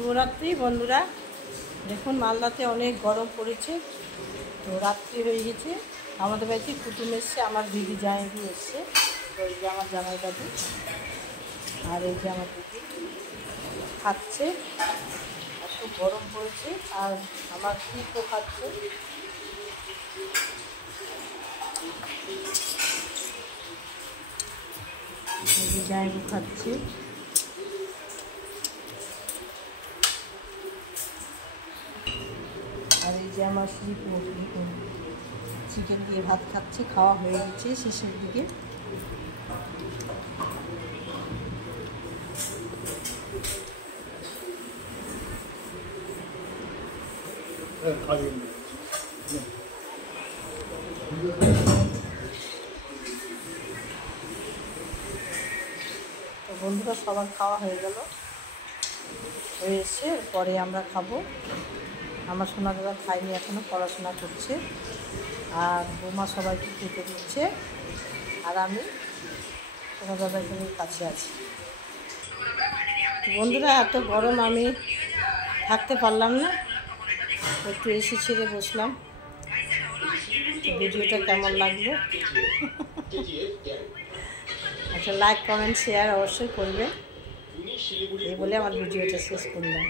শুভরাত্রি বন্ধুরা। দেখুন মালদাতে অনেক গরম পড়েছে, তো রাত্রি হয়ে গেছে। আমাদের বাড়িতে কুটুম এসছে, আমার দিদি জামাইবু এসছে। তো এই যে আমার জামাই বাবু আর এই যে আমার দিদি খাচ্ছে। এত গরম পড়েছে, আর আমার স্ত্রীও খাচ্ছে। দিদি জামাইবু খাচ্ছে। আর এই যে আমার স্ত্রী চিকেন দিয়ে ভাত খাচ্ছে, খাওয়া হয়ে গেছে শেষের দিকে। তো বন্ধুরা সবার খাওয়া হয়ে গেল, হয়ে এসে পরে আমরা খাবো। আমার সোনা দাদা খাইনি, এখনও পড়াশোনা করছে। আর বৌমা সবাইকে খেতে দিচ্ছে, আর আমি সোনা দাদার কাছে আছি। বন্ধুরা এত গরম আমি থাকতে পারলাম না, একটু এসি ছেড়ে বসলাম। ভিডিওটা কেমন লাগলো একটা লাইক কমেন্ট শেয়ার অবশ্যই করবে। এই বলে আমার ভিডিওটা শেষ করলাম।